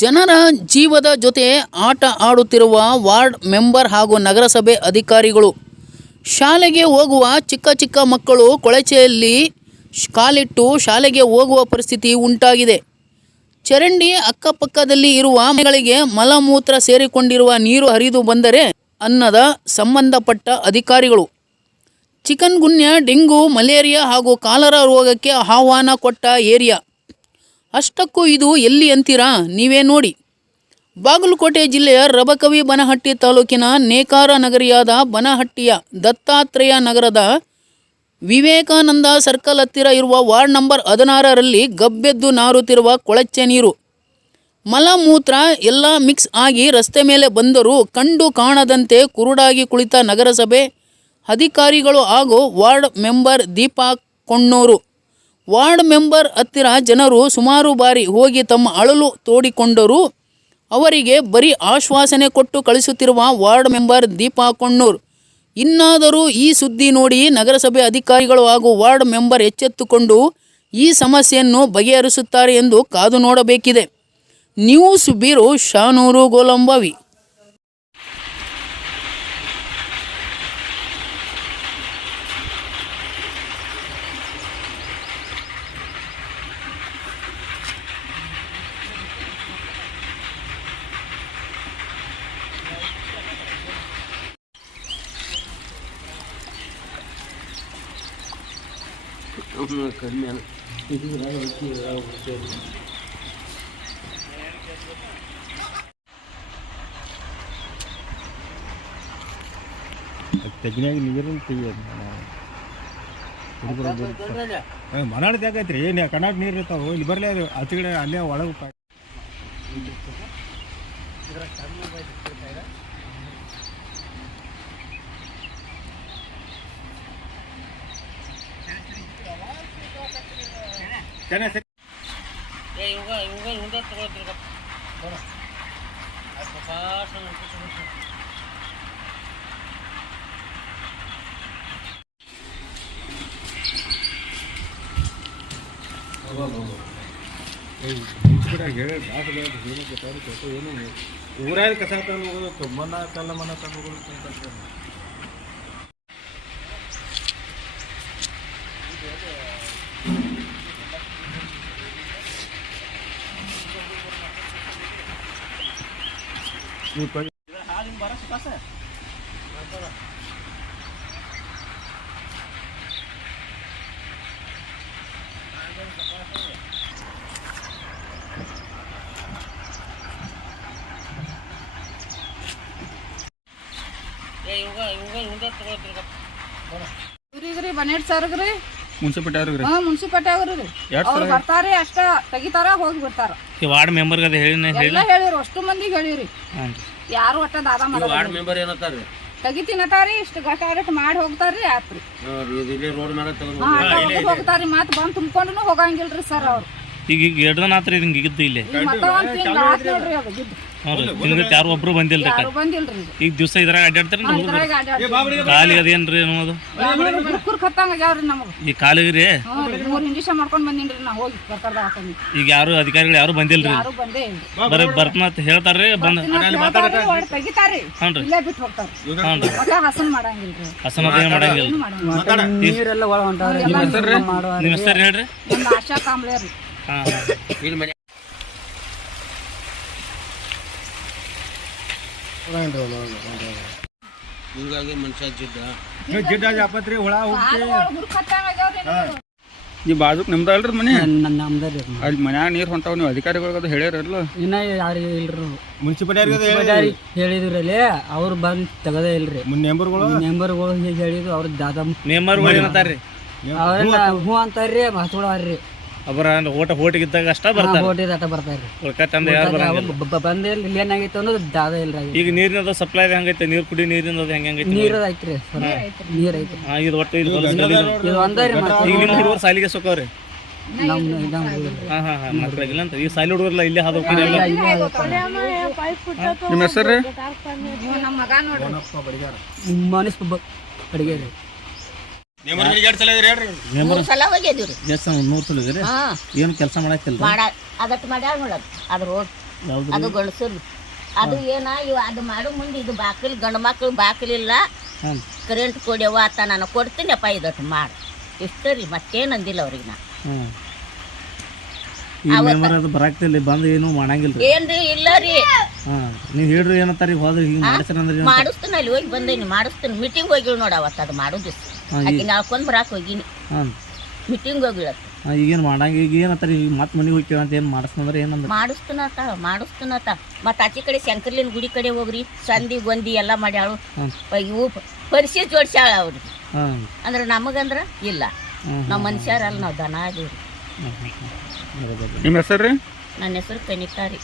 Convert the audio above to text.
ಜನರ ಜೀವದ ಜೊತೆ ಆಟ ಆಡುತ್ತಿರುವ ವಾರ್ಡ್ ಮೆಂಬರ್ ಹಾಗೂ ನಗರಸಭೆ ಅಧಿಕಾರಿಗಳು. ಶಾಲೆಗೆ ಹೋಗುವ ಚಿಕ್ಕ ಚಿಕ್ಕ ಮಕ್ಕಳು ಕೊಳಚೆಯಲ್ಲಿ ಕಾಲಿಟ್ಟು ಶಾಲೆಗೆ ಹೋಗುವ ಪರಿಸ್ಥಿತಿ ಉಂಟಾಗಿದೆ. ಚರಂಡಿ ಅಕ್ಕಪಕ್ಕದಲ್ಲಿ ಇರುವ ಮನೆಗಳಿಗೆ ಮಲಮೂತ್ರ ಸೇರಿಕೊಂಡಿರುವ ನೀರು ಹರಿದು ಬಂದರೆ ಅನ್ನದ ಸಂಬಂಧಪಟ್ಟ ಅಧಿಕಾರಿಗಳು. ಚಿಕನ್ ಗುನ್ಯ ಡೆಂಗು, ಮಲೇರಿಯಾ ಹಾಗೂ ಕಾಲರ ರೋಗಕ್ಕೆ ಆಹ್ವಾನ ಕೊಟ್ಟ ಏರಿಯಾ. ಅಷ್ಟಕ್ಕೂ ಇದು ಎಲ್ಲಿ ಅಂತೀರಾ? ನೀವೇ ನೋಡಿ. ಬಾಗಲಕೋಟೆ ಜಿಲ್ಲೆಯ ರಬಕವಿ ಬನಹಟ್ಟಿ ತಾಲೂಕಿನ ನೇಕಾರ ನಗರಿಯಾದ ಬನಹಟ್ಟಿಯ ದತ್ತಾತ್ರೇಯ ನಗರದ ವಿವೇಕಾನಂದ ಸರ್ಕಲ್ ಹತ್ತಿರ ಇರುವ ವಾರ್ಡ್ ನಂಬರ್ ಹದಿನಾರರಲ್ಲಿ ಗಬ್ಬೆದ್ದು ನಾರುತ್ತಿರುವ ಕೊಳಚೆ ನೀರು. ಮಲಮೂತ್ರ ಎಲ್ಲ ಮಿಕ್ಸ್ ಆಗಿ ರಸ್ತೆ ಮೇಲೆ ಬಂದರೂ ಕಂಡು ಕಾಣದಂತೆ ಕುರುಡಾಗಿ ಕುಳಿತ ನಗರಸಭೆ ಅಧಿಕಾರಿಗಳು ಹಾಗೂ ward member Deepa Konnur. Ward member ಹತ್ತಿರ ಜನರು ಸುಮಾರು ಬಾರಿ ಹೋಗಿ ತಮ್ಮ ಅಳಲು ತೋಡಿಕೊಂಡರು. ಅವರಿಗೆ ಬರೀ ಆಶ್ವಾಸನೆ ಕೊಟ್ಟು ಕಳಿಸುತ್ತಿರುವ ವಾರ್ಡ್ ಮೆಂಬರ್ ದೀಪಾ ಕೊಣ್ಣೂರ್. ಇನ್ನಾದರೂ ಈ ಸುದ್ದಿ ನೋಡಿ ನಗರಸಭೆ ಅಧಿಕಾರಿಗಳು ಹಾಗೂ ವಾರ್ಡ್ ಮೆಂಬರ್ ಎಚ್ಚೆತ್ತುಕೊಂಡು ಈ ಸಮಸ್ಯೆಯನ್ನು ಬಗೆಹರಿಸುತ್ತಾರೆ ಎಂದು ಕಾದು ನೋಡಬೇಕಿದೆ. News bureau ಶಾನೂರು ಗೋಲಂಬಾವಿ. ತೆಗಿನಾಗ ನೀರಿನ ತೆಗಿಯೋದು ಮನಾಡ ತೆಗೈತ್ರಿ ಏನ್ ಕನ್ನಡ ನೀರು ಇರ್ತಾವ. ಇಲ್ಲಿ ಬರಲೇ ಆಚೆಗಡೆ ಅಲ್ಲೇ ಒಳಗೆ ಪ- ಚೆನ್ನಾಗಿ ಸರಿ ಊರಾಗ ಕಸ ತಂದು ಹೋಗೋದು ಮನ ಕಲ್ಲ ಮನ ತಂದು ಹೋಗೋದು ಅಂತ ನೀವು ಕೈ ಇವ್ರಿಗ್ರಿ ಬನ್ನೆರಡು ಸಾವಿರಗ್ರಿ ಮುನ್ಸಿಪಾಲ್ಟಿ ಅವ್ರಿಗೆ ಹಾ ಮುನ್ಸಿಪಾಲ್ಟಿ ಅವ್ರಿ ಅವ್ರು ಬರ್ತಾರಿ ಅಷ್ಟ ತೆಗಿತಾರ ಹೋಗಿ ಬಿಡ್ತಾರ. ಈ ವಾರ್ಡ್ ಮೆಂಬರ್ಗೆ ಅದು ಹೇಳಿ ಎಲ್ಲ ಹೇಳಿರಿ ಅಷ್ಟು ಮಂದಿಗೆ ಹೇಳಿರಿ. ಯಾರು ಒಟ್ಟ ವಾರ್ಡ್ ಮೆಂಬರ್ ಏನತ್ತಾರ್ರಿ ತೆಗಿತೀನತಾರಿ ಇಷ್ಟು ಮಾಡಿ ಹೋಗ್ತಾರ್ರಿ ಆತ್ರಿ. ಇಲ್ಲಿ ರೋಡ್ ಮೇಲೆ ತೆಗೆದು ಹಾ ಆಟೋ ಹೊಡ್ಕೊಂಡ್ ಹೋಗ್ತಾರಿ ಮತ್ ಬಂದ್ ತುಂಬ್ಕೊಂಡ್ರು ಹೋಗಂಗಿಲ್ರಿ ಸರ್ ಅವ್ರು. ಈಗ ಈಗ ಎರಡು ದಿನ ಆತ್ರಿ ಹಿಂಗೆ ಇದ್ದು ಇಲ್ಲಿ. ಈಗ ಮತ್ತ ಒಂದ್ ತಿಂಗ್ಳು ಆತ್ ನೋಡ್ರಿ ಅದು ಬಿದ್ದು ಹೌದು ತಿಂಗ್ಳು ಯಾರು ಒಬ್ರು ಯಾರು ಬಂದಿಲ್ರಿ ಈಗ. ದಿವಸ ಇದ್ರಾಗ ಅಡ್ಡಾಡ್ತಾರ ಇದ್ರಾಗ ಅಡ್ಯಾಡ್ರಿ. ಅದೇನ್ರಿ ಅನ್ನೋದು ಆಗ್ಯಾವ್ರಿ ನಮಗ್. ಈ ಕಾಲಿಗೆ ರೀ? ಹ್ಞೂ ರೀ. ಮೂರ್ ಇಂಜೆಕ್ಷನ್ ಮಾಡ್ಕೊಂಡ್ ಬಂದಿನ್ರಿ ನಾ ಹೋಗಿ ಬರ್ತಾರ ದವಾಖಾನಿ ಈಗ ಯಾರು ಅಧಿಕಾರಿಗಳು ಯಾರು ಬಂದಿಲ್ರಿ ಯಾರು ಬಂದೇ ಇಲ್ರಿ ಬರೀ ಬರ್ತನಂತ ಹೇಳ್ತಾರ್ರಿ ಬಂದ ಹೇಳ್ತಾರ್ರಿ, ಒಳಗ್ ತೆಗಿತಾರಿ ಹ್ಞೂ ರೀ. ಇಲ್ಲೇ ಬಿಟ್ಟು ಹೋಗ್ತಾರ ಹ್ಞೂ ರೀ. ಮತ್ತೆ ಹಸನ್ ಮಾಡಂಗಿಲ್ರಿ ಹಸನ ಅದೇನು ಮಾಡಂಗಿಲ್ಲ ಏನು ಮಾಡಂಗಿಲ್ಲ ನೀರೆಲ್ಲ ಒಳ ಹೊಂಟಾವ್ರಿ ನಿಮ್ಮ ಹೆಸರು ಹೇಳ್ರಿ. ನಮ್ಮ ಆಶಾ ಕಾಂಬ್ಳೆ ರೀ. ಹಾಂ ಇಲ್ಲಿ ಮನೆ ಹಿಂಗಾಗಿ ಮನುಷ್ಯ ಜಿಡ್ಡ. ಗಿಡ್ಡ ಜಾಪತ್ರಿ ಹುಳ ಈ ಬಾಜುಕ್ ನಿಮ್ದ ಅಲ್ರಿ ಮನೆ. ಅಲ್ಲಿ ಮನ್ಯಾಗ ನೀರು ಹೊಂಟಾವ ನೀವು ಅಧಿಕಾರಿಗಳಿಗೆ ಅದು ಹೇಳ್ಯಾರಲ್ಲ ಇನ್ನ ಯಾರು ಇಲ್ರಿ? ಮುನ್ಸಿಪಾಲಿಟಿ ಹೇಳಿದ್ರಲ್ಲಿ ಅವ್ರು ಬಂದ್ ತೆಗದೇ ಇಲ್ರಿ. ಮೆಂಬರ್ಗಳು ಮೆಂಬರ್ಗಳು ಹೀಗೆ ಹೇಳಿದ್ರು ಅವ್ರ ದಾದ ಮೆಂಬರ್ಗಳು ಏನಂತಾರ್ರಿ? ಅವ್ರೆಲ್ಲ ಹ್ಞೂ ಅಂತಾರ್ರಿ ಮಾತಾಡೋರ್ರಿ ಒಬ್ಬರ ಓಟ ಓಟಿಗಿದ್ದಾಗ ಅಷ್ಟ ಬರ್ತಾರೆ. ಓಟಿ ದಾಟ ಬರ್ತಾರ್ರಿ ಉಳ್ಕತ್ತಂದ ಯಾರು ಬರಂಗಿಲ್ಲ. ಬಂದೇ ಇಲ್ಲಿ ಏನಾಗೈತೆ ಅನ್ನೋದು ದಾದ ಇಲ್ಲ ರೀ ಈಗ ನೀರಿನದ ಸಪ್ಲೈ ಹೆಂಗೈತೆ? ನೀರು ಕುಡಿ ನೀರಿನದ ಹೆಂಗ್ ಹೆಂಗೈತೆ ನೀರ್? ಐತ್ರಿ ಐತಿ ಹಾ. ಇದು ಒಟ್ಟು ಇದು ಇದು. ಇದು ಒಂದೇ ರೀ ಮತ್ತೆ ಈಗ ನಿಮ್ಮ ಹುಡುಗರು ಸಾಲಿಗೆ ಸೊಕ್ಕವ್ರಿ ನಮ್ ನಮ್ ಹುಡುಗ್ರು. ಹಾ ಹಾ ಅಂತ. ಈ ಸಾಲಿ ಹುಡುಗರ್ಲ ಇಲ್ಲೇ ಹಾದು ನಿಮ್ಮ ಹೆಸರು ರೀ? ನಮ್ಮ ಮಗ ನೋಡಿ ಮನಸ್ ಅಡಿಗೆ ರೀ ಮೂರು ಸಲ ಹೋಗಿದ್ದೀವಿ ಎಷ್ಟು ನೂರು ಸಲ ಏನು ಕೆಲಸ ಮಾಡಕ್ಕಿಲ್ಲ ಮಾಡ ಅದಟ್ಟು ಮಾಡ್ಯಾರ ನೋಡೋದು ಅದು. ರೋಡ್ ಅದು ಅದು ಏನ ಇವ್ ಅದು ಮಾಡೋ ಮುಂದೆ ಇದು ಬಾಕಿಲ್ ಗಂಡು ಮಕ್ಳು ಬಾಕಲಿಲ್ಲ ಕರೆಂಟ್ ಕೊಡ್ಯವ ಆತ ನಾನು ಕೊಡ್ತೀನಪ್ಪ ಇದಟ್ಟು ಮಾಡು. ಇಷ್ಟ ರೀ ಮತ್ತೇನು ಅಂದಿಲ್ಲ ಅವ್ರಿಗೆ ನಾ. ಈ ಮೆಂಬರ್ ಅದು ಬರಾಕ್ತಿಲ್ಲ ಬಂದು ಏನು ಮಾಡಂಗಿಲ್ಲ ಏನ್ರಿ ಇಲ್ಲ ರೀ. ಹಾಂ ನೀವು ಹೇಳ್ರಿ ಏನಂತಾರ ಈಗ ಹಿಂಗ್ ಹಿಂಗೆ ಅಂದ್ರೆ ಮಾಡಿಸ್ತೀನಿ ಅಲ್ಲಿ ಹೋಗಿ ಬಂದೇನಿ ಮಾಡಿಸ್ತೀನಿ. ಮೀಟಿಂಗ್ ಹೋಗಿಳು ನೋಡ ಅವತ್ತ ಅದು ಮಾಡೋದು. ಆಕೆ ನಾಳ್ಕೊಂಡು ಬರಾಕ್ ಹೋಗಿನಿ. ಹಾಂ. ಮೀಟಿಂಗ್ ಹೋಗಿಳತ್ತ ಈಗೇನು ಮಾಡಂಗ ಈಗ ಏನಂತಾರ ಈಗ ಮತ್ತೆ ಮನೆಗೆ ಹೋಗಿ ಅಂತ ಏನು ಮಾಡಿಸ್ನಂದ್ರೆ ಏನಂದ್ರೆ? ಮಾಡಿಸ್ತೀನತ್ತ ಮಾಡಿಸ್ತೀನತ್ತ ಮತ್ತು ಆಚೆ ಕಡೆ ಶಂಕರ್ಲಿನ ಗುಡಿ ಕಡೆ ಹೋಗ್ರಿ ಸಂದಿ ಗೊಂದಿ ಎಲ್ಲ ಮಾಡ್ಯಾಳು. ಇವು ಪರಿಸಿ ಜೋಡ್ಸ್ಯಾಳ ಅವ್ರಿಗೆ ಹಾಂ. ಅಂದ್ರೆ ನಮಗಂದ್ರ ಇಲ್ಲ. ನಾವು ಮನುಷ್ಯರಲ್ಲ ನಾವು ದನ ಅದೀವಿ ನಿಮ್ಮ ಹೆಸರು ರೀ? ನನ್ನ ಹೆಸರು ಕನಿಕಾ ರೀ.